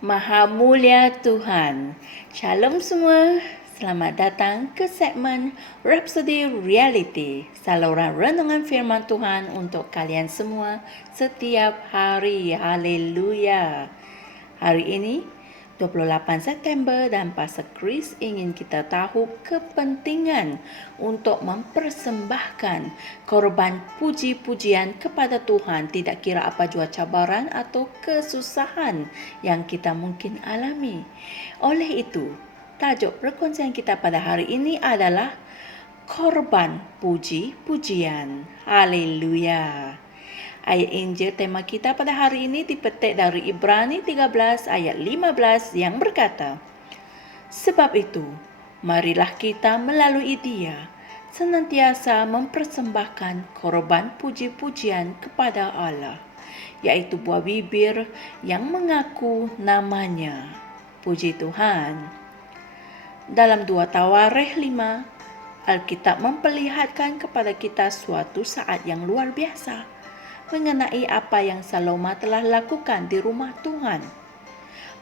Maha Mulia Tuhan. Shalom semua. Selamat datang ke segmen Rhapsody Reality, saluran renungan firman Tuhan untuk kalian semua setiap hari. Haleluya. Hari ini 28 September dan Pastor Chris ingin kita tahu kepentingan untuk mempersembahkan korban puji-pujian kepada Tuhan, tidak kira apa jua cabaran atau kesusahan yang kita mungkin alami. Oleh itu, tajuk perkongsian kita pada hari ini adalah korban puji-pujian. Haleluya. Ayat Injil tema kita pada hari ini dipetik dari Ibrani 13 ayat 15 yang berkata, "Sebab itu, marilah kita melalui Dia senantiasa mempersembahkan korban puji-pujian kepada Allah, yaitu buah bibir yang mengaku namanya." Puji Tuhan. Dalam 2 Tawarikh 5, Alkitab memperlihatkan kepada kita suatu saat yang luar biasa mengenai apa yang Saloma telah lakukan di rumah Tuhan.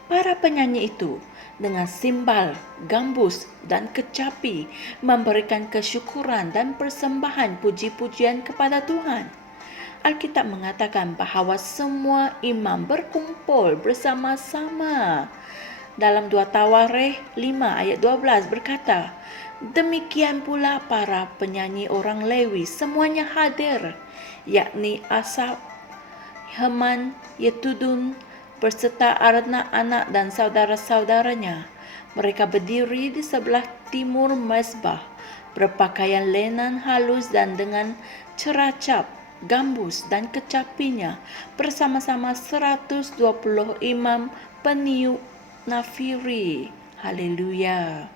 Para penyanyi itu dengan simbal, gambus, dan kecapi memberikan kesyukuran dan persembahan puji-pujian kepada Tuhan. Alkitab mengatakan bahawa semua imam berkumpul bersama-sama. Dalam 2 Tawarikh 5 ayat 12 berkata, "Demikian pula para penyanyi orang Lewi semuanya hadir, yakni Asaf, Heman, Yetudun, berserta anak-anak dan saudara-saudaranya. Mereka berdiri di sebelah timur mezbah, berpakaian lenan halus dan dengan ceracap, gambus dan kecapinya, bersama-sama 120 imam peniup nafiri." Haleluya.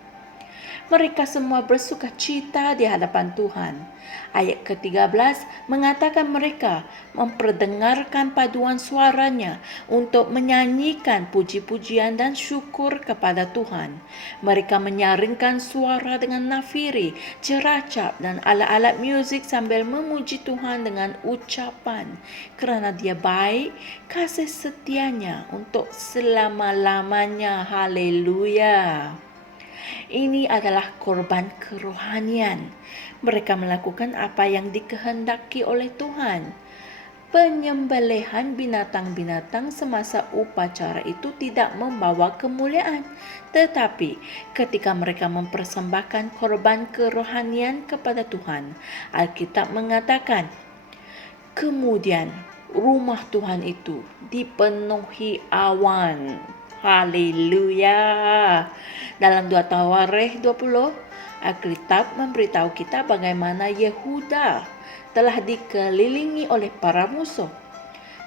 Mereka semua bersuka cita di hadapan Tuhan. Ayat ke-13 mengatakan mereka memperdengarkan paduan suaranya untuk menyanyikan puji-pujian dan syukur kepada Tuhan. Mereka menyaringkan suara dengan nafiri, ceracap dan alat-alat muzik sambil memuji Tuhan dengan ucapan, kerana Dia baik, kasih setianya untuk selama-lamanya. Haleluya. Ini adalah korban kerohanian. Mereka melakukan apa yang dikehendaki oleh Tuhan. Penyembelihan binatang-binatang semasa upacara itu tidak membawa kemuliaan. Tetapi ketika mereka mempersembahkan korban kerohanian kepada Tuhan, Alkitab mengatakan, kemudian rumah Tuhan itu dipenuhi awan. Haleluya. Dalam 2 Tawarikh 20, Alkitab memberitahu kita bagaimana Yehuda telah dikelilingi oleh para musuh.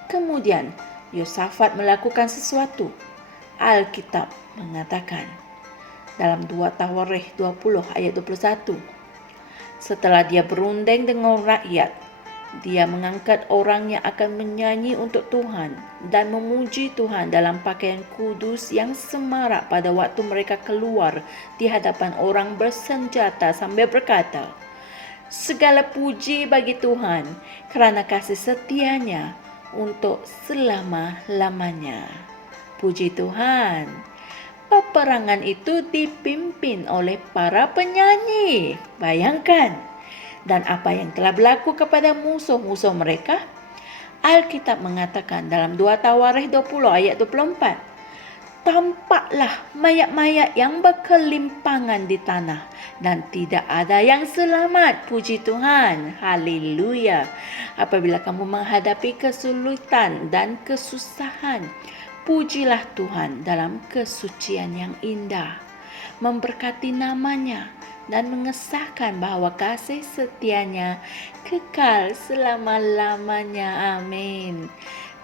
Kemudian Yosafat melakukan sesuatu. Alkitab mengatakan dalam 2 Tawarikh 20 ayat 21, setelah dia berunding dengan rakyat, dia mengangkat orang yang akan menyanyi untuk Tuhan dan memuji Tuhan dalam pakaian kudus yang semarak pada waktu mereka keluar di hadapan orang bersenjata sambil berkata, "Segala puji bagi Tuhan kerana kasih setianya untuk selama-lamanya." Puji Tuhan. Peperangan itu dipimpin oleh para penyanyi. Bayangkan. Dan apa yang telah berlaku kepada musuh-musuh mereka? Alkitab mengatakan dalam 2 Tawarikh 20 ayat 24, "Tampaklah mayat-mayat yang berkelimpangan di tanah dan tidak ada yang selamat." Puji Tuhan. Haleluya. Apabila kamu menghadapi kesulitan dan kesusahan, pujilah Tuhan dalam kesucian yang indah, memberkati namanya, dan mengesahkan bahawa kasih setianya kekal selama-lamanya. Amin.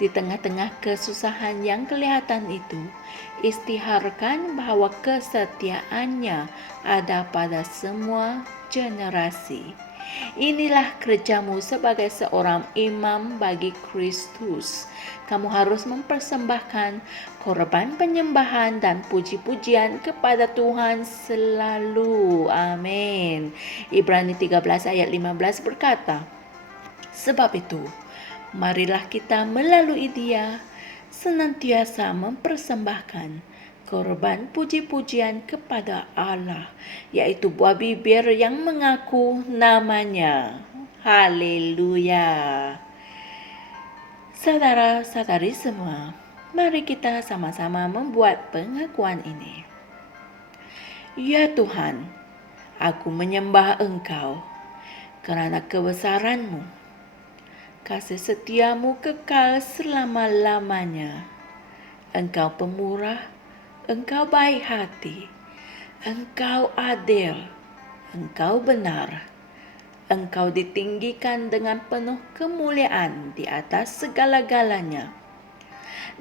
Di tengah-tengah kesusahan yang kelihatan itu, istiharkan bahawa kesetiaannya ada pada semua generasi. Inilah kerjamu sebagai seorang imam bagi Kristus. Kamu harus mempersembahkan korban penyembahan dan puji-pujian kepada Tuhan selalu. Amin. Ibrani 13 ayat 15 berkata, "Sebab itu, marilah kita melalui Dia senantiasa mempersembahkan korban puji-pujian kepada Allah, yaitu buah bibir yang mengaku nama-Nya. Haleluya. Saudara-saudari semua, mari kita sama-sama membuat pengakuan ini. Ya Tuhan, aku menyembah Engkau kerana kebesaran-Mu. Kasih setia-Mu kekal selama-lamanya. Engkau pemurah, Engkau baik hati, Engkau adil, Engkau benar. Engkau ditinggikan dengan penuh kemuliaan di atas segala-galanya.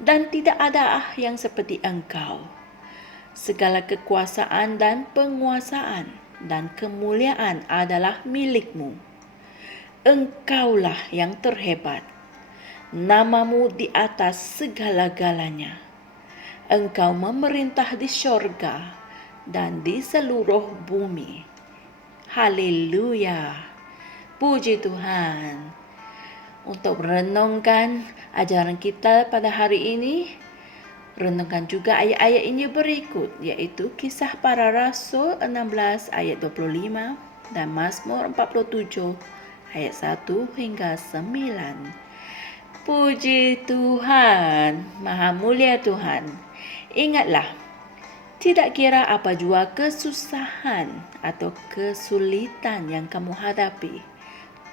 Dan tidak ada yang seperti Engkau. Segala kekuasaan dan penguasaan dan kemuliaan adalah milik-Mu. Engkaulah yang terhebat. Nama-Mu di atas segala-galanya. Engkau memerintah di syurga dan di seluruh bumi. Haleluya. Puji Tuhan. Untuk merenungkan ajaran kita pada hari ini, renungkan juga ayat-ayat ini berikut, yaitu Kisah Para Rasul 16 ayat 25 dan Mazmur 47 ayat 1 hingga 9. Puji Tuhan, Maha Mulia Tuhan. Ingatlah, tidak kira apa jua kesusahan atau kesulitan yang kamu hadapi,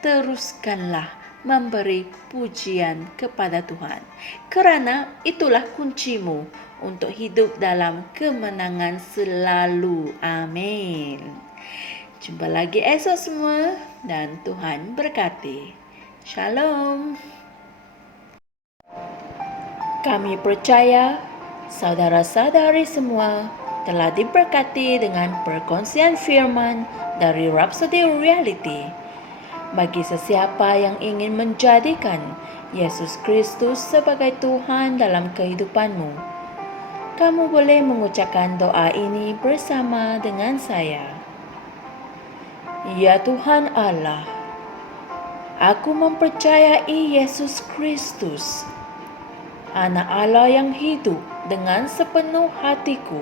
teruskanlah memberi pujian kepada Tuhan, kerana itulah kuncimu untuk hidup dalam kemenangan selalu. Amin. Jumpa lagi esok semua dan Tuhan berkati. Shalom. Kami percaya saudara-saudari semua telah diberkati dengan perkongsian firman dari Rhapsody Reality. Bagi sesiapa yang ingin menjadikan Yesus Kristus sebagai Tuhan dalam kehidupanmu, kamu boleh mengucapkan doa ini bersama dengan saya. Ya Tuhan Allah, aku mempercayai Yesus Kristus, Anak Allah yang hidup dengan sepenuh hatiku.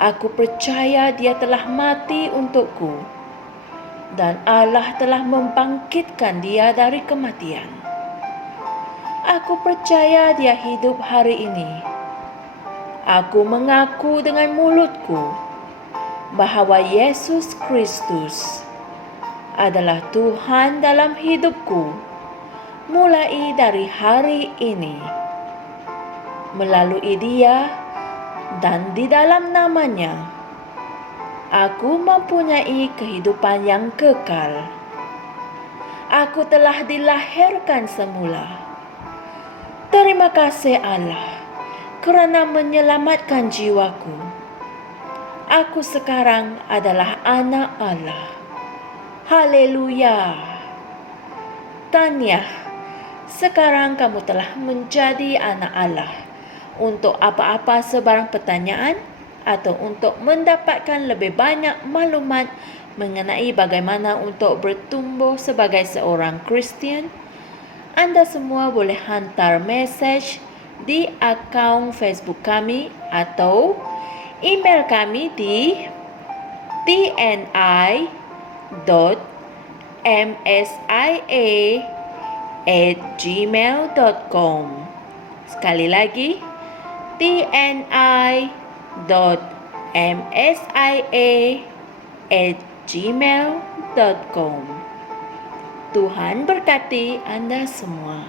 Aku percaya Dia telah mati untukku dan Allah telah membangkitkan Dia dari kematian. Aku percaya Dia hidup hari ini. Aku mengaku dengan mulutku bahawa Yesus Kristus adalah Tuhan dalam hidupku mulai dari hari ini. Melalui Dia dan di dalam nama-Nya, aku mempunyai kehidupan yang kekal. Aku telah dilahirkan semula. Terima kasih Allah kerana menyelamatkan jiwaku. Aku sekarang adalah anak Allah. Haleluya. Tahniah, sekarang kamu telah menjadi anak Allah. Untuk apa-apa sebarang pertanyaan atau untuk mendapatkan lebih banyak maklumat mengenai bagaimana untuk bertumbuh sebagai seorang Kristian, anda semua boleh hantar mesej di akaun Facebook kami atau email kami di tni.msia@gmail.com. Sekali lagi, tni.msia@gmail.com. Tuhan berkati anda semua.